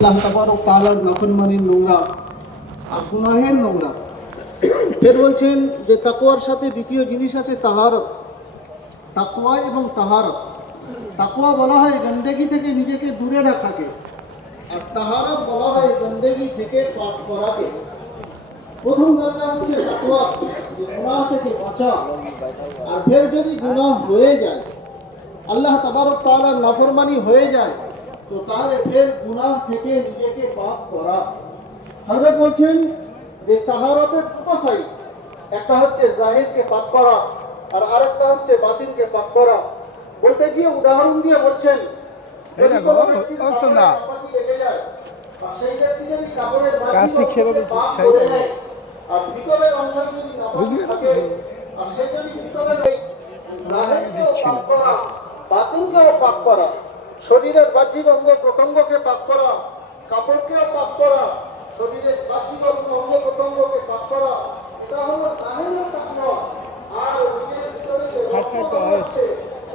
আল্লাহ তাবারক তাআলার নাফরমানির নোংরা আর গুনাহের নোংরা। ফের বলছেন যে তাকওয়ার সাথে দ্বিতীয় জিনিস আছে তাহারত। তাকওয়া এবং তাহারত। তাকওয়া বলা হয় গন্দেগি থেকে নিজেকে দূরে রাখাকে, আর তাহারত বলা হয় গন্দেগি থেকে পাক করাকে। প্রথম দরজা হচ্ছে তাকওয়া, গুনাহ থেকে বাঁচা। আর ফের যদি গুনাহ হয়ে যায়, আল্লাহ তাবারক তাআলার নাফরমানি হয়ে যায়, তো তাহলে ফের গুনাহ থেকে নিজেকে পাক করা। হযরত বলছেন যে তাহারতের দুটো সাইড, একটা হচ্ছে জাহিরকে পাক করা আর আরেকটা হচ্ছে বাতিনকে পাক করা। বলতে গিয়ে উদাহরণ দিয়ে বলছেন কাজটি ছেড়ে দিচ্ছি আর ভিতরের অংশ যদি নাপাক থাকে আর সে যদি ভিতরের জাহিরকেও পাক করা বাতিনকেও পাক করা, শরীরের বাহ্যিক অঙ্গ প্রত্যঙ্গকে পাক করা, কাপড়কেও পাক করা, শরীরের বাহ্যিক অঙ্গ প্রত্যঙ্গকে পাক করা, এটা হলো জাহিরের তাকওয়া। আর নিজের ভিতরে যে রক্ত আছে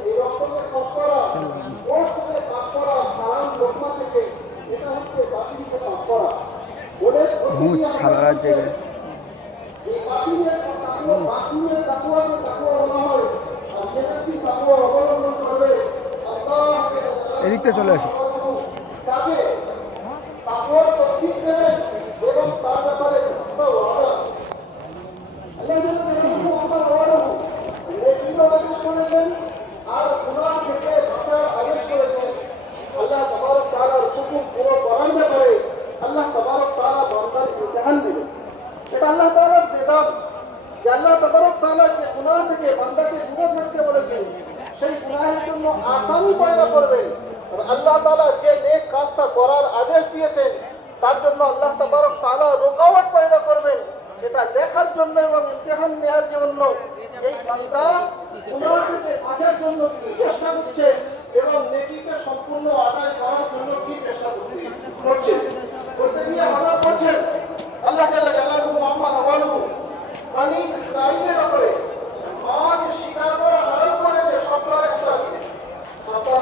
এই রক্তকে পাক করা, গোশতকে পাক করা হারাম লোকমা থেকে, এটা হচ্ছে বাতিনকে পাক করা। বলে সারা রাত জেগে এই বাতিনের তাকওয়াকে তাকওয়া বলা হয়। আর যে ব্যক্তি তাকওয়া অবলম্বন করবে এদিকটা চলে আসো। সেই গুনাহের জন্য আসামি পয়দা করবেন। আল্লাহ তাআলা যে নেক কাজটা করার আদেশ দিয়েছেন তার জন্য আল্লাহ তাবারক তাআলা রুকাওয়াত পয়দা করবেন। এটা দেখার জন্য এবং ইমতিহান নেওয়ার জন্য এই বান্দা গুনাহ থেকে বাঁচার জন্য কি চেষ্টা করছে এবং নেকিকে সম্পূর্ণ আদায় করার জন্য কি চেষ্টা করছে। বলতে গিয়ে আমরা বলছেন আল্লাহ তাআলা জালালুহু আম্মা নওয়ালুহু বনি ইসরাঈলের উপরে মাছ শিকার করা হারাম করেছে। সপ্তাহে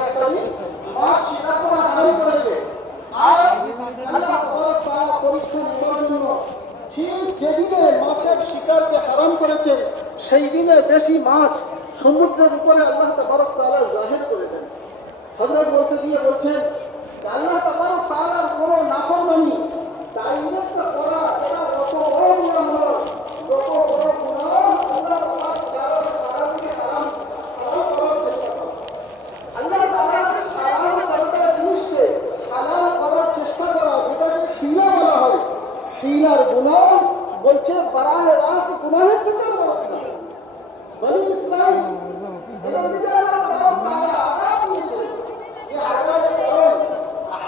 একটা দিন মাছ শিকার করা হারাম করেছে। আর আল্লাহ তাআলা পরীক্ষা করার জন্য ঠিক যেদিনে মাছের শিকারকে হারাম করেছে সেই দিনে বেশি মাছ সমুদ্রের উপরে আল্লাহ তাবারক তাআলা জাহির করেছেন। হযরত বলতে গিয়ে বলছেন আল্লাহ তাবারক তাআলার কোনো নাফরমানি ডাইরেক্ট করা এটা কত বড় গুনাহ, কত বড় গুনাহ। আল্লাহ তাবারক তাআলার হারামকে হারাম করার চেষ্টা করা, আল্লাহ তাআলার হারাম করা জিনিসকে হালাল করার চেষ্টা করা, যেটাকে হিলা বলা হয়। হিলার গুনাহ বলছে বারাহে রাস্ত গুনাহের থেকে বড় গুনাহ। বনি ইসরাঈল এদের ভিতরে আল্লাহ তাবারক তাআলা আযাব দিয়েছেন। এই আযাবের কারণ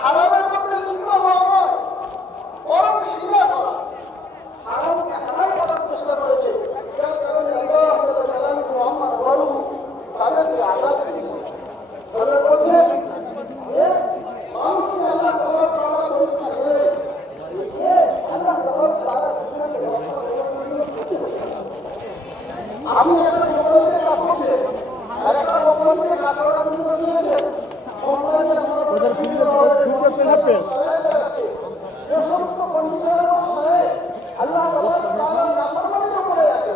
হারামের মধ্যে লিপ্ত হওয়া নয়, বরং হিলা করা, হারামকে হালাল করার চেষ্টা করেছে। যার কারণে আল্লাহ জালালুহু আম্মা নওয়ালুহু তাদেরকে আযাব দিয়েছেন। তারা বলছেন যে মানুষকে আল্লাহ তাবারক তাআলা পরীক্ষা করে আল্লাহ তাবারক তাআলা আমি একটা মোবাইলের কাছে আর একটা মোবাইলের কাছে নিয়েছে ওদের ফিল্ডে পেনাপে যে সমস্ত কন্ডিশনের মধ্যে আল্লাহ তাবারক তাআলার নাফরমানি করে আছে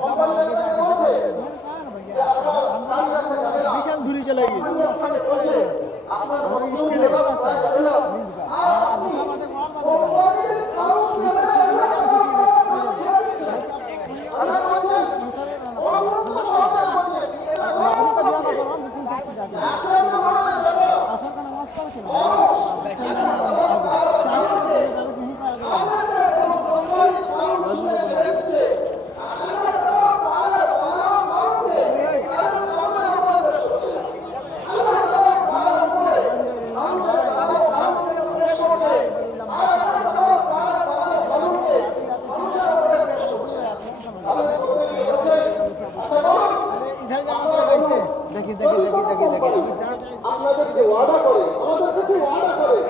কোম্পানির মধ্যে যে আপনারা বিশাল দূরে চলে গিয়েছে। আপনার স্কিলে আপনি কোম্পানির কারণ আপনাদেরকে ওয়াদা করে, আমাদের কাছে ওয়াদা করে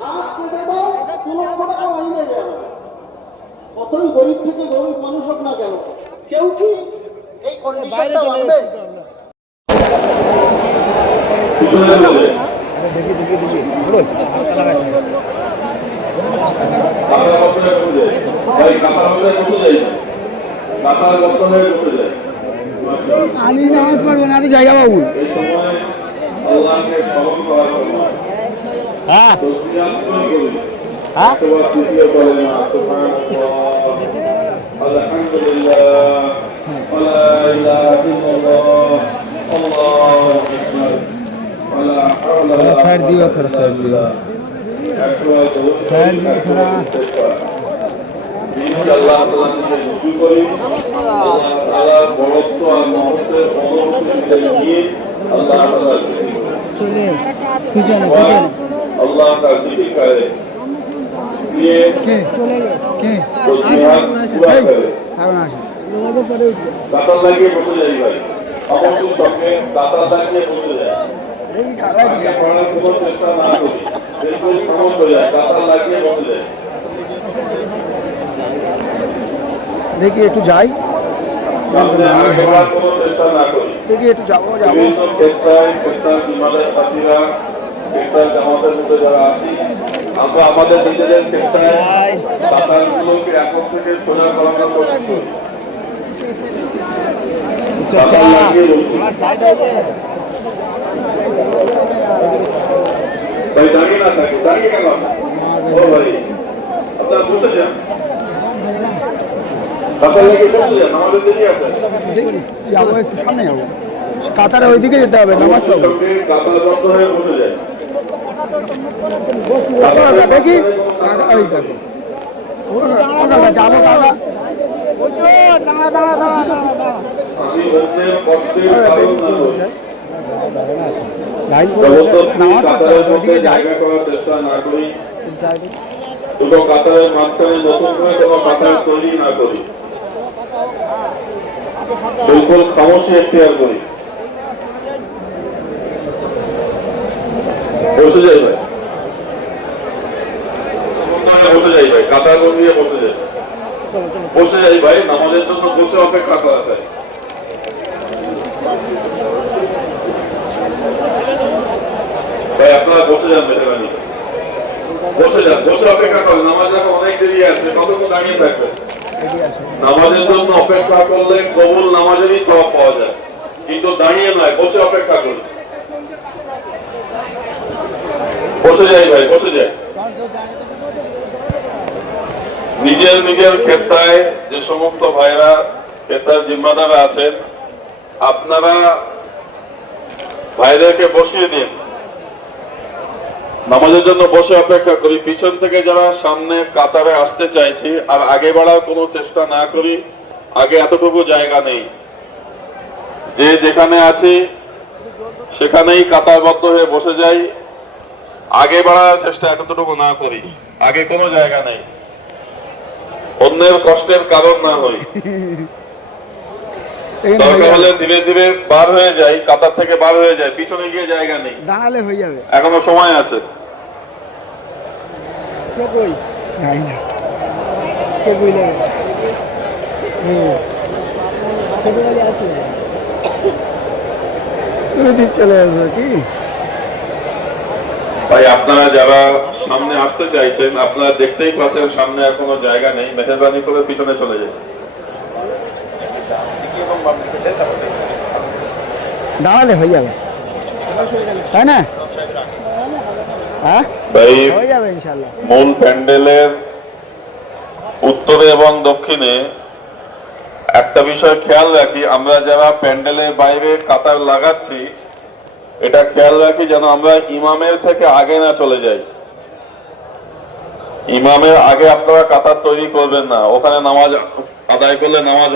হাত কেটে দাও 2 লক্ষ টাকা মাইনে দেবে। কতই গরিব থেকে গরিব মানুষ হোক না কেন, কেউ কি এই কন্ডিশনটা মানবে? দেখি কাতার বর্তনে বসে যায় ভাই, কাতার বর্তনে বসে যায় না, কাতার বর্তনে বসে যায়। আলী নামাজ পড়বেন আরে জায়গা বাবু। এই সময় আল্লাহকে স্মরণ করার সময় হ্যাঁ তসবিহ করি। হ্যাঁ অথবা তৃতীয় বলে না সুবহানাল্লাহ, আলহামদুলিল্লাহ, ওয়ালা ইলাহা ইল্লাল্লাহ, আল্লাহু আকবার, ওয়ালা হাওলা ওয়ালা সাইড দিও, থোড়া সাইড দিও। সাইড দিও থোড়া। আল্লাহ তাআলা নিয়ে রুজু করি, আল্লাহ তাআলার বড়ত্ব আর মহত্বের অনুভূতি নিয়ে আল্লাহ তাআলা জিকির করি। চলে পিছনে পিছনে अल्लाह का जिक्र करे, इसलिए কে চলে কে तो जिहाद पूरा करे। এখন আসে তোমাদের পরে উঠবে কাতার লাগিয়ে বসে যাই ভাই, অবশ্যই সঙ্গে কাতার লাগিয়ে বসে যায়। দেখি কালাই আগে পড়ার কোনো চেষ্টা না করি, বিলকুল খামোশ হয়ে যায়, কাতার লাগিয়ে বসে যায়। দেখি একটু যাই, সামনে আগে পড়ার কোনো চেষ্টা না করি। দেখি একটু যাবো যাবো। বিভিন্ন ক্ষেত্রায় ইমামের সাথীরা, ক্ষেত্রায় জামাতের মধ্যে যারা আছি, আমরা আমাদের নিজেদের ক্ষেত্রায় কাতারগুলোকে একক থেকে সোজা করানোর চেষ্টা করি। কাতার লাগিয়ে বসি। ভাই দাঁড়িয়ে না থাকে, দাঁড়িয়ে কেন আছেন? ও ভাই, আপনারা বসে যান, কাতার লাগিয়ে বসে যান, আমাদের দেরি আছে। দেখি যাবো, একটু সামনে যাবো, কাতারে ওইদিকে যেতে হবে, নামাজ পড়বো। সঙ্গে কাতারবদ্ধ হয়ে বসে যায়। কাকা, দেখি কাকা ওই দেখো ও কাকা যাবো কাকা। আমি অন্যের কষ্টের কারণ না হই, লাইন করে জবরদস্তি নামাজ পড়তে কাতারের হবে, মধ্যে ওইদিকে যাই জায়গা করার চেষ্টা না করি, যাই দেখি। দুটো কাতারের মাঝখানে নতুন করে কোনো কাতার তৈরি না করি, বিলকুল খামোশি এখতিয়ার করি। বসে যাই ভাই, বসে যাই ভাই, কাতার বন্দিয়ে বসে যাই, বসে যাই ভাই, নামাজের জন্য বসে অপেক্ষা করা চাই। ভাই আপনারা বসে যান, মেহরবানি বসে যান, বসে অপেক্ষা করেন, নামাজ এখন অনেক দেরি আছে, কতক্ষণ দাঁড়িয়ে থাকবেন? এগিয়ে আসো। নামাজের জন্য অপেক্ষা করলে কবুল নামাজেরই সওয়াব পাওয়া যায়, কিন্তু দাঁড়িয়ে নয়, বসে অপেক্ষা করি। বসে যাই ভাই, বসে যাই। নিজের নিজের ক্ষেত্রায় যে সমস্ত ভাইরা ক্ষেত্রার জিম্মাদার আছেন, আপনারা ভাইদেরকে বসিয়ে দিন, নামাজের জন্য বসে অপেক্ষা করি। পিছন থেকে যারা সামনে কাতারে আসতে চাইছি আর আগে বাড়ার কোনো চেষ্টা না করি, আগে এতটুকু জায়গা নেই, যে যেখানে আছি সেখানেই কাতারবদ্ধ হয়ে বসে যাই, আগে বাড়ার চেষ্টা এতটুকু না করি, আগে কোনো জায়গা নেই, অন্যের কষ্টের কারণ না হই। এখানে দরকার হয়ে হলে যাবে, ধীরে ধীরে বার হয়ে যায়, কাতার থেকে বার হয়ে যায়, পিছনে গিয়ে জায়গা নেই, দাঁড়ালে হয়ে যাবে। এখনো সময় আছে। কে কই যাই না, কে কই যাবে তুমি ঠিক চলে আসো কি। ভাই আপনারা যারা সামনে আসতে চাইছেন, আপনারা দেখতেই পাচ্ছেন সামনে আর কোনো জায়গা নেই, মেহরবানি করে পিছনে চলে যান। দাঁড়ালে হয়ে যাবে, তাই না? হ্যাঁ ভাই হয়ে যাবে ইনশাল্লাহ। মূল প্যান্ডেলের উত্তরে এবং দক্ষিণে একটা বিষয় খেয়াল রাখি, আমরা যারা প্যান্ডেলের বাইরে কাতার লাগাচ্ছি, এটা খেয়াল রাখি যেন আমরা ইমামের থেকে আগে না চলে যাই। ইমামের আগে আপনারা কাতার তৈরি করবেন না, ওখানে নামাজ আদায় করলে নামাজ